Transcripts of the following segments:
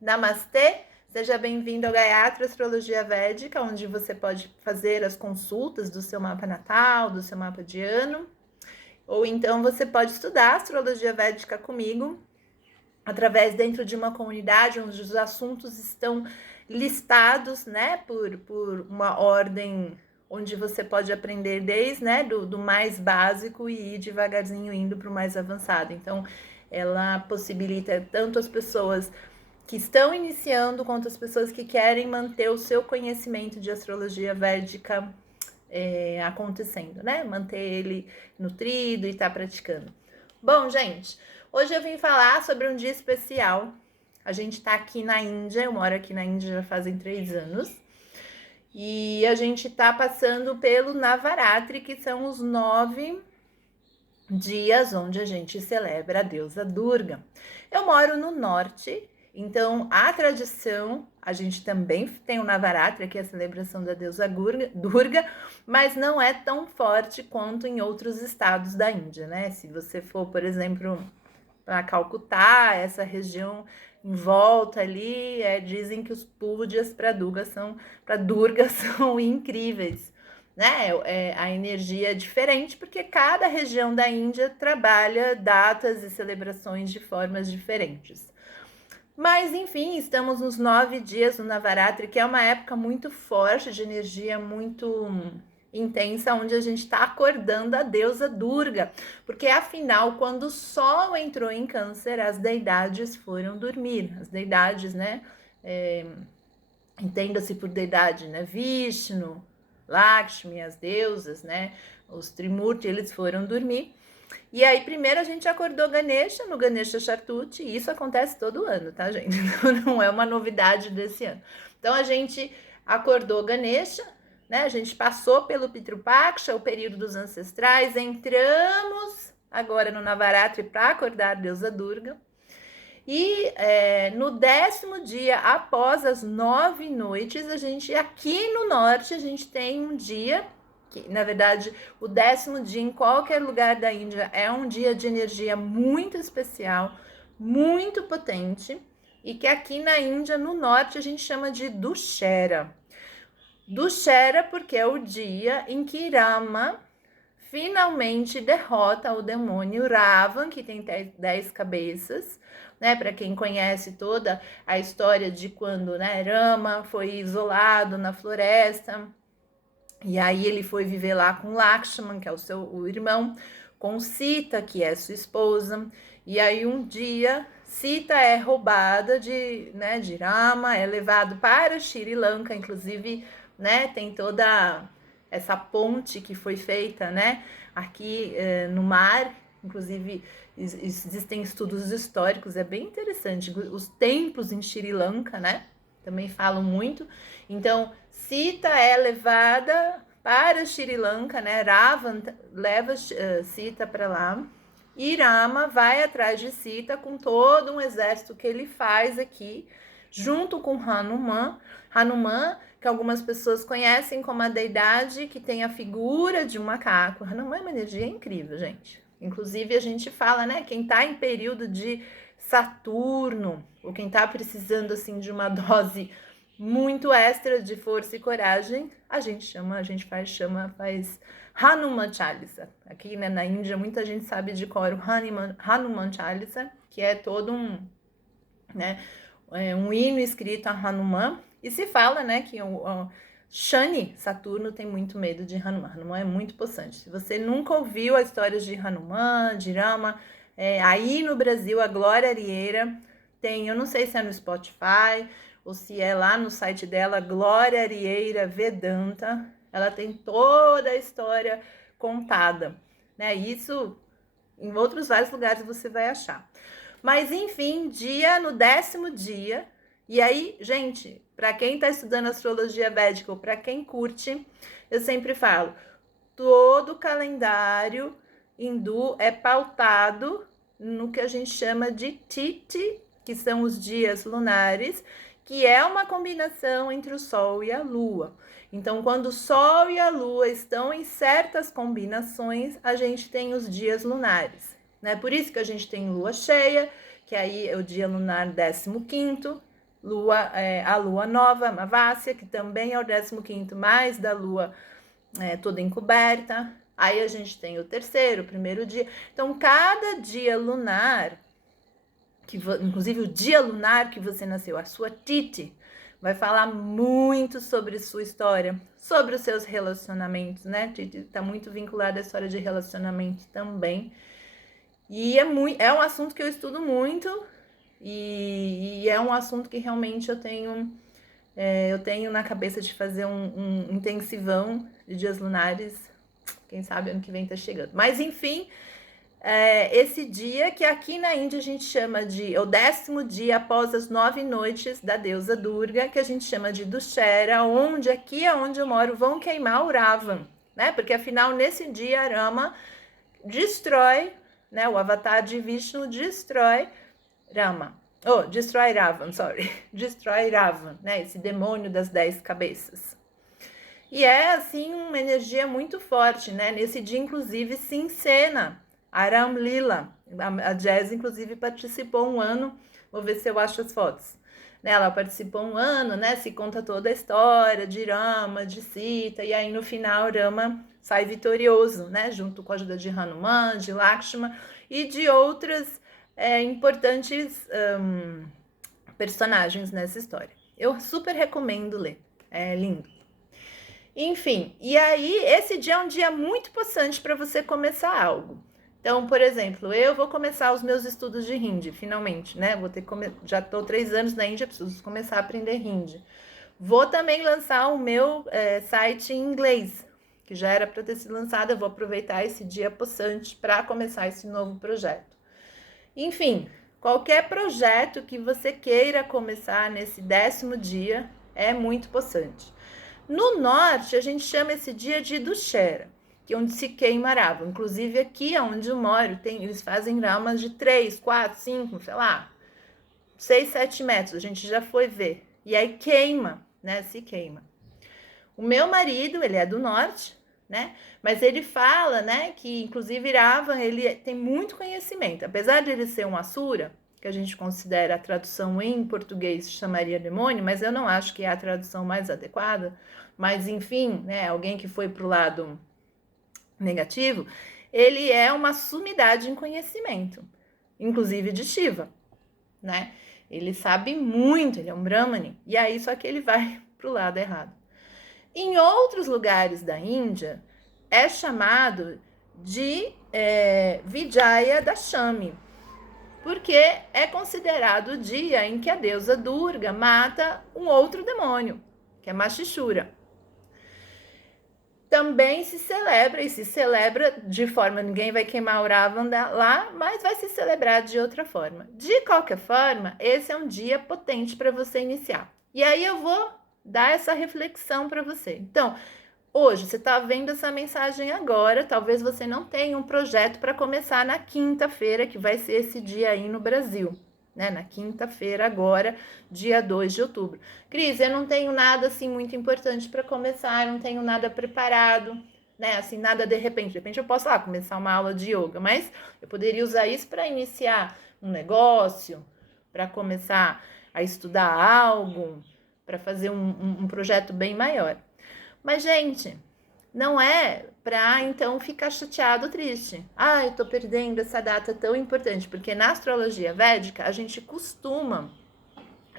Namastê! Seja bem-vindo ao Gayatri Astrologia Védica, onde você pode fazer as consultas do seu mapa natal, do seu mapa de ano, ou então você pode estudar Astrologia Védica comigo, através dentro de uma comunidade onde os assuntos estão listados, né, por uma ordem onde você pode aprender desde, né, do mais básico e ir devagarzinho indo para o mais avançado. Então, ela possibilita tanto as pessoas que estão iniciando quanto as pessoas que querem manter o seu conhecimento de astrologia védica acontecendo, né? Manter ele nutrido e estar praticando. Bom, gente, hoje eu vim falar sobre um dia especial. A gente tá aqui na Índia, eu moro aqui na Índia já fazem 3 anos. E a gente tá passando pelo Navaratri, que são os 9 dias onde a gente celebra a deusa Durga. Eu moro no norte, então a tradição, a gente também tem o Navaratri, que é a celebração da deusa Durga, mas não é tão forte quanto em outros estados da Índia, né? Se você for, por exemplo, para Calcutá, essa região em volta ali, dizem que os púdias para Durga são incríveis, né? A energia é diferente porque cada região da Índia trabalha datas e celebrações de formas diferentes. Mas, enfim, estamos nos 9 dias do Navaratri, que é uma época muito forte, de energia muito intensa, onde a gente está acordando a deusa Durga. Porque, afinal, quando o Sol entrou em Câncer, as deidades foram dormir. As deidades, né? Entenda-se por deidade, né? Vishnu, Lakshmi, as deusas, né? Os Trimurti, eles foram dormir. E aí, primeiro a gente acordou Ganesha no Ganesha Chaturthi, e isso acontece todo ano, tá, gente? Não é uma novidade desse ano. Então, a gente acordou Ganesha, né? A gente passou pelo Pitru Paksha, o período dos ancestrais, entramos agora no Navaratri para acordar a deusa Durga. E no 10º dia, após as 9 noites, a gente, aqui no norte, a gente tem um dia que, na verdade, o 10º dia em qualquer lugar da Índia é um dia de energia muito especial, muito potente, e que aqui na Índia, no norte, a gente chama de Dussehra. Dussehra porque é o dia em que Rama finalmente derrota o demônio Ravan, que tem 10 cabeças, né? Para quem conhece toda a história de quando, né, Rama foi isolado na floresta, e aí ele foi viver lá com Lakshman, que é o irmão, com Sita, que é sua esposa, e aí um dia Sita é roubada de Rama, é levado para Sri Lanka, inclusive, né, tem toda essa ponte que foi feita, né, aqui no mar, inclusive existem estudos históricos, é bem interessante, os templos em Sri Lanka, né, também falam muito. Então, Sita é levada para Sri Lanka, né, Ravan leva Sita para lá, e Rama vai atrás de Sita com todo um exército que ele faz aqui, junto com Hanuman, que algumas pessoas conhecem como a deidade que tem a figura de um macaco. Hanuman é uma energia incrível, gente. Inclusive, a gente fala, né, quem tá em período de Saturno, ou quem tá precisando, assim, de uma dose muito extra de força e coragem, a gente faz Hanuman Chalisa. Aqui, né, na Índia, muita gente sabe de cor o Hanuman Chalisa, que é todo um hino escrito a Hanuman, e se fala, né, que o Shani, Saturno, tem muito medo de Hanuman. Hanuman é muito possante. Se você nunca ouviu a história de Hanuman, de Rama, aí no Brasil, a Glória Arieira tem, eu não sei se é no Spotify ou se é lá no site dela, Glória Arieira Vedanta, ela tem toda a história contada, né? Isso em outros vários lugares você vai achar. Mas enfim, no 10º dia, e aí, gente, para quem está estudando astrologia védica ou para quem curte, eu sempre falo, todo o calendário hindu é pautado no que a gente chama de Tithi, que são os dias lunares, que é uma combinação entre o Sol e a Lua. Então, quando o Sol e a Lua estão em certas combinações, a gente tem os dias lunares, né? Por isso que a gente tem Lua cheia, que aí é o dia lunar 15º, a lua nova, Amavasya, que também é o 15º mais da lua toda encoberta. Aí a gente tem o terceiro, o primeiro dia. Então, cada dia lunar, inclusive o dia lunar que você nasceu, a sua Tithi, vai falar muito sobre sua história, sobre os seus relacionamentos, né? Tithi está muito vinculada à história de relacionamento também. E é um assunto que eu estudo muito e é um assunto que realmente eu tenho na cabeça de fazer um intensivão de dias lunares. Quem sabe ano que vem tá chegando. Mas enfim, esse dia que aqui na Índia a gente chama de o 10º dia após as 9 noites da deusa Durga, que a gente chama de Dussehra, onde aqui onde eu moro vão queimar o Ravan, né? Porque afinal nesse dia Rama destrói, né? O avatar de Vishnu destrói destrói Ravan, destrói Ravan, né? Esse demônio das 10 cabeças. E é, assim, uma energia muito forte, né? Nesse dia, inclusive, se encena a Ram Lila. A Jazz, inclusive, participou um ano. Vou ver se eu acho as fotos. Ela participou um ano, né? Se conta toda a história de Rama, de Sita. E aí, no final, Rama sai vitorioso, né? Junto com a ajuda de Hanuman, de Lakshmana e de outras importantes personagens nessa história. Eu super recomendo ler. É lindo. Enfim, e aí esse dia é um dia muito possante para você começar algo. Então, por exemplo, eu vou começar os meus estudos de Hindi, finalmente, né? Já estou 3 anos na Índia, preciso começar a aprender Hindi. Vou também lançar o meu site em inglês, que já era para ter sido lançado. Eu vou aproveitar esse dia possante para começar esse novo projeto. Enfim, qualquer projeto que você queira começar nesse 10º dia é muito possante. No norte, a gente chama esse dia de Dussehra, que é onde se queima Ravan. Inclusive, aqui onde eu moro, eles fazem ramas de 3, 4, 5, sei lá, 6, 7 metros. A gente já foi ver. E aí queima, né? Se queima. O meu marido, ele é do norte, né? Mas ele fala, né, que inclusive Ravan, ele tem muito conhecimento. Apesar de ele ser um Asura, que a gente considera a tradução em português chamaria demônio, mas eu não acho que é a tradução mais adequada. Mas enfim, né, alguém que foi para o lado negativo, ele é uma sumidade em conhecimento, inclusive de Shiva, né? Ele sabe muito, ele é um Brahmani, e aí só que ele vai para o lado errado. Em outros lugares da Índia, é chamado de Vijaya Dashami, porque é considerado o dia em que a deusa Durga mata um outro demônio, que é Mahishasura. Também se celebra de forma, ninguém vai queimar o Ravan lá, mas vai se celebrar de outra forma. De qualquer forma, esse é um dia potente para você iniciar. E aí eu vou dar essa reflexão para você. Então, hoje, você está vendo essa mensagem agora, talvez você não tenha um projeto para começar na quinta-feira, que vai ser esse dia aí no Brasil, né? Na quinta-feira agora, dia 2 de outubro. Cris, eu não tenho nada assim muito importante para começar, eu não tenho nada preparado, né? Assim, nada de repente eu posso começar uma aula de yoga, mas eu poderia usar isso para iniciar um negócio, para começar a estudar algo, para fazer um projeto bem maior. Mas, gente, não é para então ficar chateado, triste. Eu tô perdendo essa data tão importante, porque na astrologia védica a gente costuma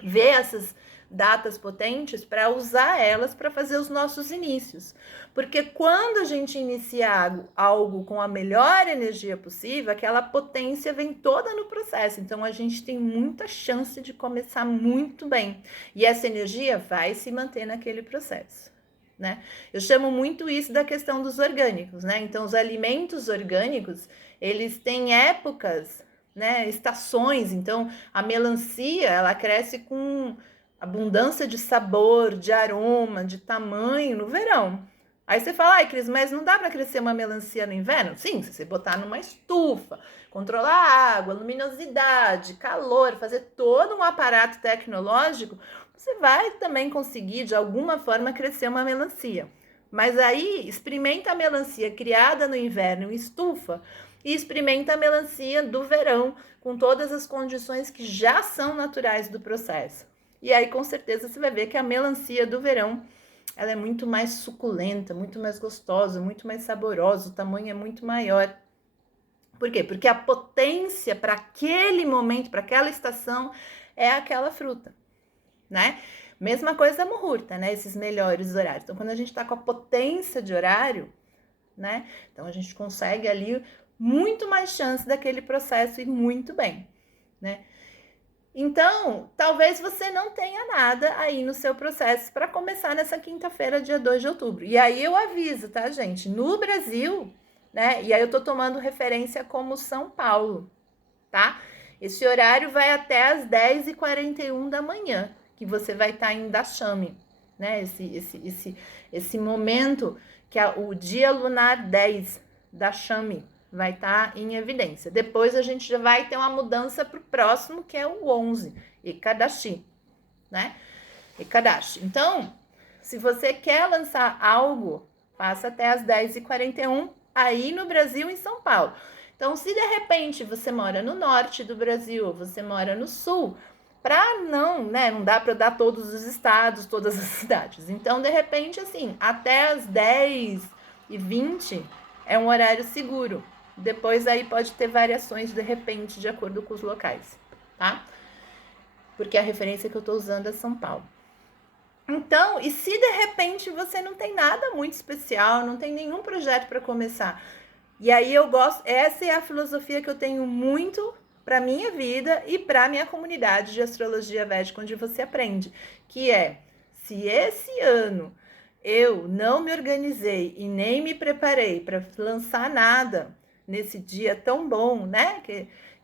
ver essas datas potentes para usar elas para fazer os nossos inícios. Porque quando a gente inicia algo com a melhor energia possível, aquela potência vem toda no processo. Então a gente tem muita chance de começar muito bem. E essa energia vai se manter naquele processo. Né? Eu chamo muito isso da questão dos orgânicos, né? Então, os alimentos orgânicos, eles têm épocas, né? Estações. Então, a melancia, ela cresce com abundância de sabor, de aroma, de tamanho no verão. Aí você fala, Cris, mas não dá para crescer uma melancia no inverno? Sim, se você botar numa estufa, controlar a água, luminosidade, calor, fazer todo um aparato tecnológico, você vai também conseguir, de alguma forma, crescer uma melancia. Mas aí, experimenta a melancia criada no inverno em estufa e experimenta a melancia do verão, com todas as condições que já são naturais do processo. E aí, com certeza, você vai ver que a melancia do verão, ela é muito mais suculenta, muito mais gostosa, muito mais saborosa, o tamanho é muito maior. Por quê? Porque a potência para aquele momento, para aquela estação, é aquela fruta, né? Mesma coisa a muhurta, né? Esses melhores horários. Então, quando a gente está com a potência de horário, né? Então, a gente consegue ali muito mais chance daquele processo ir muito bem, né? Então, talvez você não tenha nada aí no seu processo para começar nessa quinta-feira, dia 2 de outubro. E aí eu aviso, tá, gente? No Brasil, né? E aí eu tô tomando referência como São Paulo, tá? Esse horário vai até as 10h41 da manhã, que você vai estar em Dachame, né? Esse momento que é o dia lunar 10 da Chame vai estar em evidência. Depois a gente já vai ter uma mudança para o próximo, que é o 11, Ekadashi, né? Ekadashi. Então, se você quer lançar algo, passa até as 10h41 aí no Brasil, em São Paulo. Então, se de repente você mora no norte do Brasil, ou você mora no sul, para não, né, não dá para dar todos os estados, todas as cidades. Então, de repente, assim, até as 10h20 é um horário seguro. Depois aí pode ter variações de repente, de acordo com os locais, tá? Porque a referência que eu tô usando é São Paulo. Então, e se de repente você não tem nada muito especial, não tem nenhum projeto para começar, e aí eu gosto, essa é a filosofia que eu tenho muito para minha vida e para minha comunidade de astrologia védica, onde você aprende, que é, se esse ano eu não me organizei e nem me preparei para lançar nada nesse dia tão bom, né,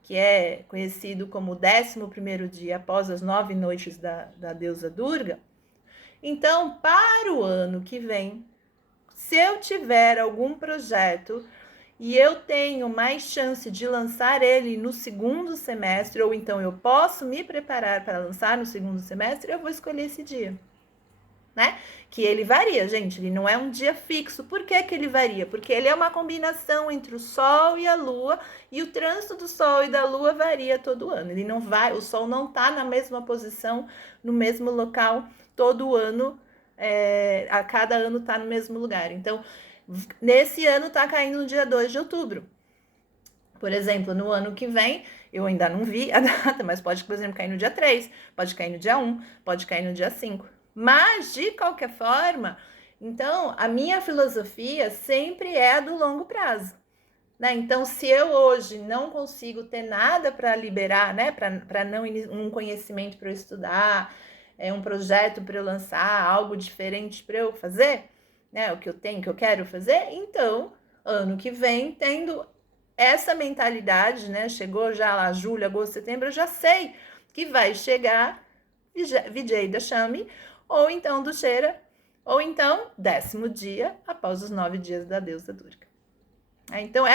que é conhecido como o 11º dia após as 9 noites da deusa Durga, então, para o ano que vem, se eu tiver algum projeto e eu tenho mais chance de lançar ele no segundo semestre, ou então eu posso me preparar para lançar no segundo semestre, eu vou escolher esse dia, né? Que ele varia, gente, ele não é um dia fixo. Por que que ele varia? Porque ele é uma combinação entre o Sol e a Lua, e o trânsito do Sol e da Lua varia todo ano. Ele não vai, o Sol não está na mesma posição, no mesmo local todo ano, a cada ano está no mesmo lugar. Então, nesse ano está caindo no dia 2 de outubro. Por exemplo, no ano que vem, eu ainda não vi a data, mas pode, por exemplo, cair no dia 3, pode cair no dia 1, pode cair no dia 5. Mas, de qualquer forma, então, a minha filosofia sempre é a do longo prazo. Né? Então, se eu hoje não consigo ter nada para liberar, né? Para não um conhecimento para eu estudar, um projeto para eu lançar, algo diferente para eu fazer, né? O que eu tenho, que eu quero fazer, então, ano que vem, tendo essa mentalidade, né? Chegou já lá julho, agosto, setembro, eu já sei que vai chegar Vijay Dashami, ou então Dussehra, ou então 10º dia após os 9 dias da deusa Durga. Então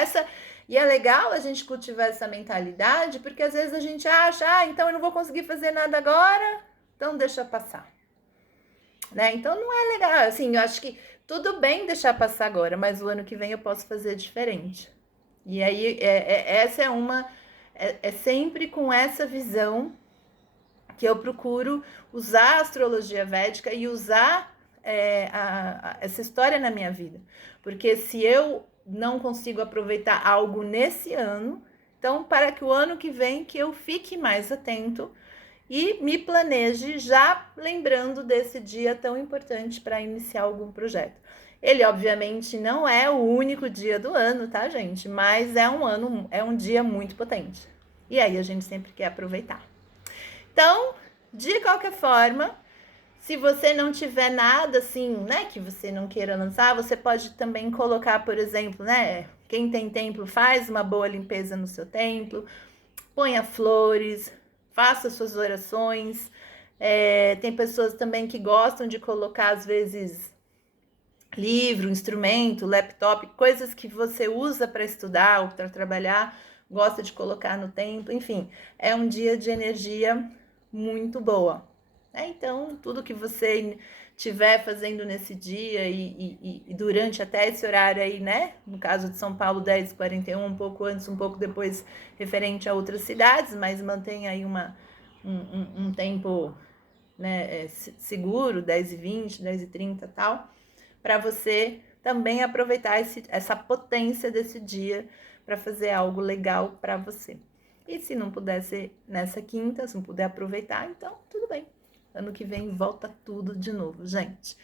e é legal a gente cultivar essa mentalidade, porque às vezes a gente acha, então eu não vou conseguir fazer nada agora, então deixa passar, né? Então não é legal, assim, eu acho que tudo bem deixar passar agora, mas o ano que vem eu posso fazer diferente. E aí essa é sempre com essa visão que eu procuro usar a astrologia védica e usar essa história na minha vida. Porque se eu não consigo aproveitar algo nesse ano, então para que o ano que vem que eu fique mais atento e me planeje já lembrando desse dia tão importante para iniciar algum projeto. Ele, obviamente, não é o único dia do ano, tá, gente? Mas é um dia muito potente. E aí a gente sempre quer aproveitar. Então, de qualquer forma, se você não tiver nada assim, né, que você não queira lançar, você pode também colocar, por exemplo, né, quem tem templo faz uma boa limpeza no seu templo, ponha flores, faça suas orações. Tem pessoas também que gostam de colocar, às vezes, livro, instrumento, laptop, coisas que você usa para estudar ou para trabalhar, gosta de colocar no templo, enfim, é um dia de energia muito boa. Então, tudo que você estiver fazendo nesse dia e durante até esse horário aí, né? No caso de São Paulo, 10h41, um pouco antes, um pouco depois, referente a outras cidades, mas mantenha aí um tempo né, seguro, 10h20, 10h30 e tal, para você também aproveitar essa potência desse dia para fazer algo legal para você. E se não puder ser nessa quinta, se não puder aproveitar, então tudo bem. Ano que vem volta tudo de novo, gente.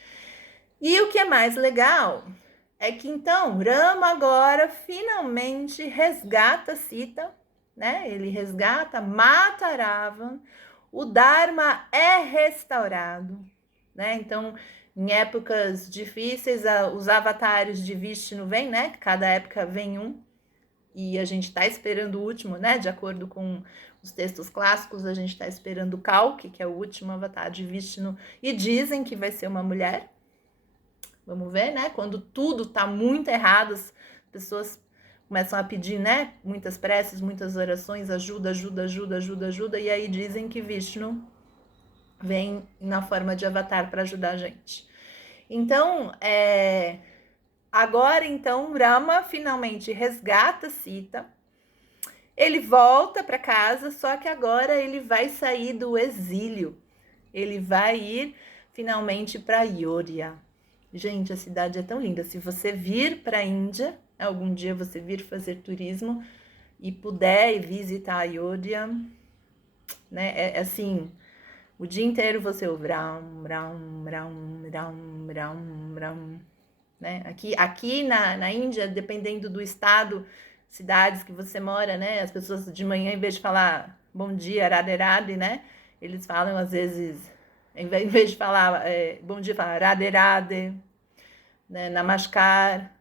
E o que é mais legal é que então Rama agora finalmente resgata Sita, né? Ele resgata, mata Ravan, o Dharma é restaurado, né? Então, em épocas difíceis, os avatares de Vishnu vêm, né? Cada época vem um, e a gente está esperando o último, né? De acordo com os textos clássicos, a gente está esperando o Kalki, que é o último avatar de Vishnu, e dizem que vai ser uma mulher. Vamos ver, né? Quando tudo tá muito errado, as pessoas começam a pedir, né? Muitas preces, muitas orações, ajuda, ajuda, ajuda, ajuda, ajuda, e aí dizem que Vishnu vem na forma de avatar para ajudar a gente. Então, agora então Rama finalmente resgata Sita. Ele volta para casa, só que agora ele vai sair do exílio. Ele vai ir finalmente para Ayodhya. Gente, a cidade é tão linda. Se você vir para a Índia, algum dia você vir fazer turismo e puder visitar Ayodhya, né? É assim, o dia inteiro você ouve bram, bram, bram, bram, bram, bram, né? Aqui na Índia, dependendo do estado, cidades que você mora, né? As pessoas de manhã, em vez de falar bom dia, Radhe Radhe, né? Eles falam às vezes, em vez de falar bom dia, falam Radhe Radhe, né? Namaskar,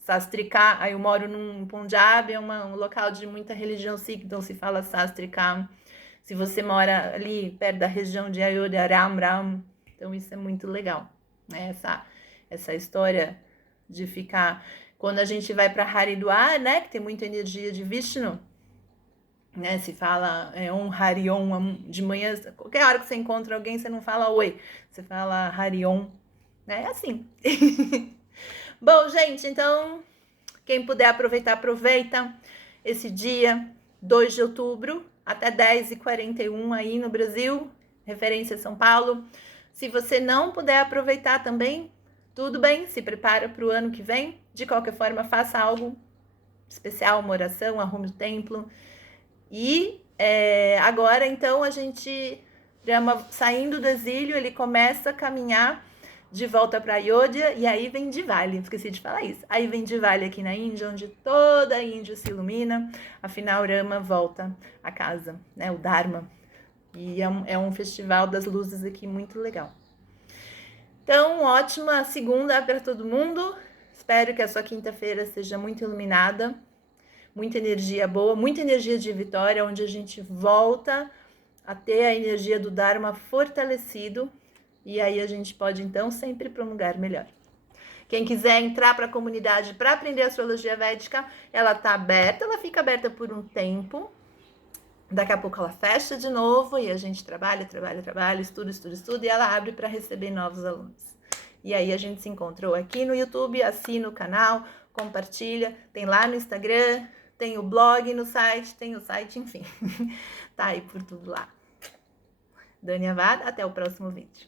Sastrika. Aí eu moro num Punjab, é um local de muita religião Sikh, então se fala Sastrika. Se você mora ali perto da região de Ayodhya, Ram Ram. Então isso é muito legal, né? Essa história de ficar... Quando a gente vai para Haridwar, né? Que tem muita energia de Vishnu, né? Se fala Om Hari Om de manhã, qualquer hora que você encontra alguém, você não fala oi, você fala Hari Om, né? É assim. Bom, gente, então quem puder aproveitar, aproveita esse dia, 2 de outubro, até 10h41 aí no Brasil, referência São Paulo. Se você não puder aproveitar também, tudo bem, se prepara para o ano que vem. De qualquer forma, faça algo especial, uma oração, arrume o templo. E agora, então, a gente, saindo do exílio, ele começa a caminhar de volta para Ayodhya, e aí vem Diwali, esqueci de falar isso. Aí vem Diwali aqui na Índia, onde toda a Índia se ilumina. Afinal, Rama volta a casa, né? O Dharma. E é um festival das luzes aqui muito legal. Então, ótima segunda para todo mundo. Espero que a sua quinta-feira seja muito iluminada, muita energia boa, muita energia de vitória, onde a gente volta a ter a energia do Dharma fortalecido, e aí a gente pode então sempre ir para um lugar melhor. Quem quiser entrar para a comunidade para aprender astrologia védica, ela está aberta, ela fica aberta por um tempo. Daqui a pouco ela fecha de novo e a gente trabalha, estuda, e ela abre para receber novos alunos. E aí a gente se encontrou aqui no YouTube, assina o canal, compartilha, tem lá no Instagram, tem o blog no site, tem o site, enfim. Tá aí por tudo lá. Dhanyavad, até o próximo vídeo.